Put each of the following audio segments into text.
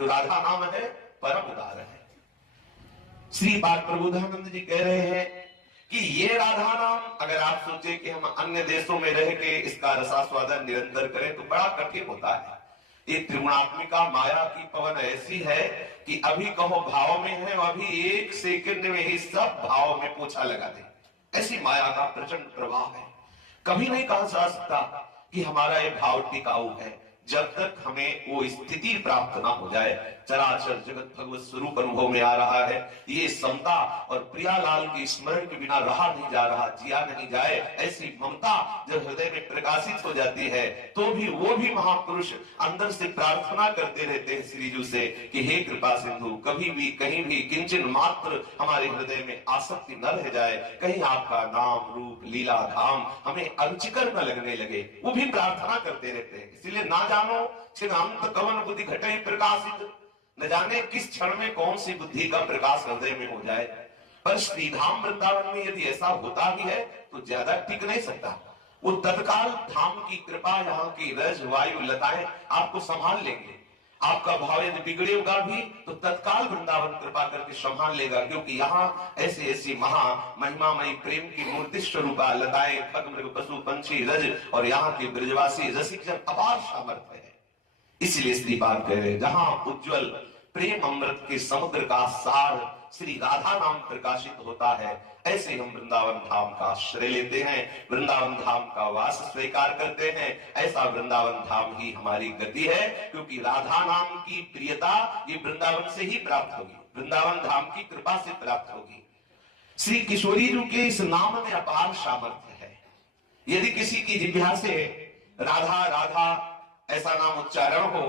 जो राधा नाम है परम उदार है। श्री बाल प्रबोधानंद जी कह रहे हैं कि ये राधा नाम अगर आप सोचे कि हम अन्य देशों में रह के इसका रसास्वादन निरंतर करें तो बड़ा कठिन होता है। ये त्रिगुणात्मिका माया की पवन ऐसी है कि अभी कहो भाव में है, अभी एक सेकंड में ही सब भाव में पोछा लगा दे, ऐसी माया का प्रचंड प्रभाव है। कभी नहीं कहा जा सकता कि हमारा ये भाव टिकाऊ है जब तक हमें वो स्थिति प्राप्त ना हो जाए। चराचर जगत भगवत स्वरूप अनुभव में आ रहा है, ये समता और प्रियालाल के स्मरण के बिना रहा नहीं जा रहा, जिया नहीं जाए। ऐसी ममता जब हृदय में प्रकाशित हो जाती है तो भी वो भी महापुरुष अंदर से प्रार्थना करते रहते हैं श्रीजू से कि हे कृपा सिंधु, कभी भी कहीं भी किंचन मात्र हमारे हृदय में आसक्ति न रह जाए, कहीं आपका नाम रूप लीला धाम हमें अरुचिकर न लगने लगे। वो भी प्रार्थना करते रहते हैं। इसलिए ना जानो छिन्नांत कवन बुद्धि घटे प्रकाशित, न जाने किस क्षण में कौन सी बुद्धि का प्रकाश हृदय में हो जाए। पर श्रीधाम वृंदावन में यदि ऐसा होता भी है तो ज्यादा टिक नहीं सकता। वो तत्काल धाम की कृपा, यहाँ की रज वायु लताएं आपको संभाल लेंगे। आपका भाव यदि बिगड़ेगा भी तो तत्काल वृंदावन कृपा करके संभाल लेगा, क्योंकि यहाँ ऐसी ऐसी महा महिमामयी प्रेम की मूर्ति स्वरूपा लताएं, पग मृग पशु पंछी रज और यहाँ के ब्रजवासी रसिक जन अपार सामर्थ्य है। इसलिए श्री बात कह रहे, जहां उज्जवल प्रेम अमृत के समुद्र का सार श्री राधा नाम प्रकाशित होता है, ऐसे हम वृंदावन धाम का आश्रय लेते हैं, वृंदावन धाम का वास स्वीकार करते हैं। ऐसा वृंदावन धाम ही हमारी गति है, क्योंकि राधा नाम की प्रियता ये वृंदावन से ही प्राप्त होगी, वृंदावन धाम की कृपा से प्राप्त होगी। श्री किशोरी जी के इस नाम में अपार सामर्थ्य है। यदि किसी की जिह्वा से राधा राधा ऐसा नाम उच्चारण हो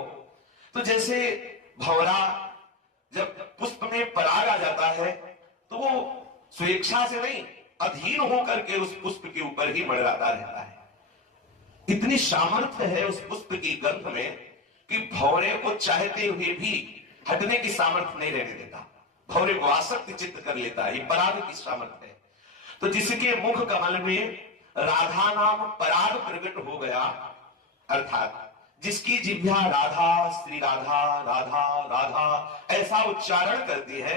तो जैसे भंवरा जब पुष्प में पराग आ जाता है तो वो स्वेच्छा से नहीं, अधीन होकर के उस पुष्प के ऊपर ही मंडराता रहता है। इतनी सामर्थ्य है उस पुष्प की गंध में कि भंवरे को चाहते हुए भी हटने की सामर्थ्य नहीं रहने देता, भंवरे को आसक्त चित्त कर लेता है। ये पराग की सामर्थ्य है। तो जिसके मुख कमल में राधा नाम पराग प्रकट हो गया, अर्थात जिसकी जिह्वा राधा श्री राधा राधा राधा ऐसा उच्चारण करती है,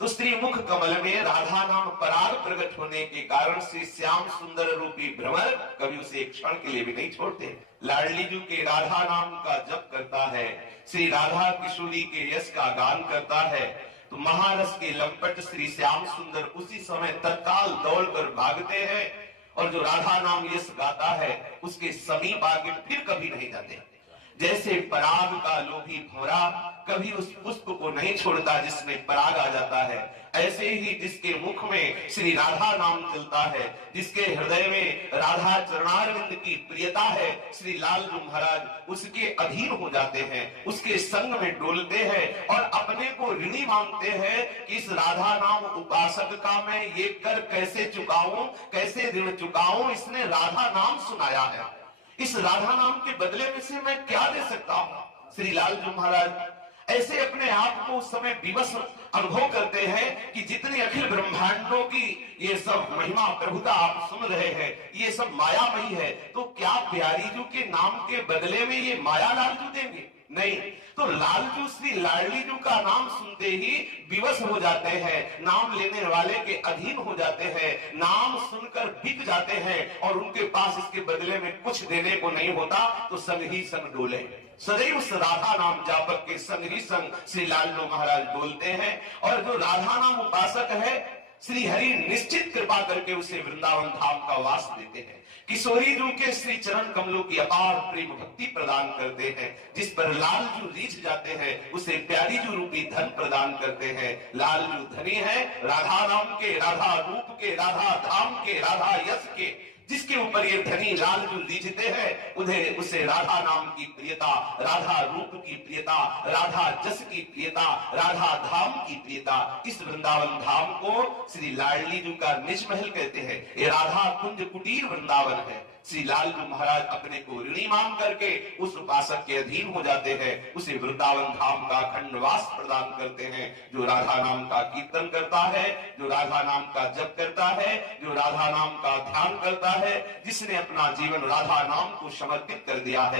तो स्त्री मुख कमल में राधा नाम पराग प्रकट होने के कारण श्री श्याम सुंदर रूपी भ्रमर कभी उसे एक क्षण के लिए भी नहीं छोड़ते। लाडली जी के राधा नाम का जप करता है, श्री राधा किशोरी के यश का गान करता है, तो महारस के लंपट श्री श्याम सुंदर उसी समय तत्काल दौड़कर भागते हैं और जो राधा नाम यश गाता है उसके समीप आगे फिर कभी नहीं जाते। जैसे पराग का लोभी भंवरा कभी उस पुष्प को नहीं छोड़ता जिसमें पराग आ जाता है, ऐसे ही जिसके मुख में श्री राधा नाम चलता है, जिसके हृदय में राधा चरणारविंद की प्रियता है, श्री लालजू महाराज उसके अधीन हो जाते हैं, उसके संग में डोलते हैं और अपने को ऋणी मानते हैं कि इस राधा नाम उपासक का मैं ये कर कैसे चुकाऊं, कैसे ऋण चुकाऊं, इसने राधा नाम सुनाया है, इस राधा नाम के बदले में से मैं क्या दे सकता हूं। श्री लालजू महाराज ऐसे अपने आप को उस समय विवश अनुभव करते हैं कि जितने अखिल ब्रह्मांडों की ये सब महिमा प्रभुता आप सुन रहे हैं, ये सब मायामयी है, तो क्या प्यारीजू के नाम के बदले में ये माया लालजू देंगे? नहीं। तो लालजू श्री लाडलीजू का नाम सुनते ही विवश हो जाते हैं, नाम लेने वाले के अधीन हो जाते हैं, नाम सुनकर बिक जाते हैं और उनके पास इसके बदले में कुछ देने को नहीं होता, तो संग ही संग डोले। सदैव उस राधा नाम जापक के संग ही संग श्री लालजू महाराज डोलते हैं और जो राधा नाम उपासक है श्री हरि निश्चित कृपा करके उसे वृंदावन धाम का वास देते हैं। किशोरी जी के श्री चरण कमलों की अपार प्रेम भक्ति प्रदान करते हैं, जिस पर लालजू रीझ जाते हैं उसे प्यारी जू रूपी धन प्रदान करते हैं। लालजू धनी है राधा नाम के, राधा रूप के, राधा धाम के, राधा यश के, जिसके ऊपर ये धनी लालजू रीझते हैं उन्हें उसे राधा नाम की प्रियता, राधा रूप की प्रियता, राधा जस की प्रियता, राधा धाम की प्रियता, इस वृंदावन धाम को श्री लाडली जी का निज महल कहते हैं। ये राधा कुंज कुटीर वृंदावन है। श्री लालजू महाराज अपने को ऋणी मान करके उस उपासक के अधीन हो जाते हैं, उसे वृंदावन धाम का खंडवास प्रदान करते हैं। जो राधा नाम का कीर्तन करता है, जो राधा नाम का जप करता है, जो राधा नाम का ध्यान करता है, जिसने अपना जीवन राधा नाम को समर्पित कर दिया है,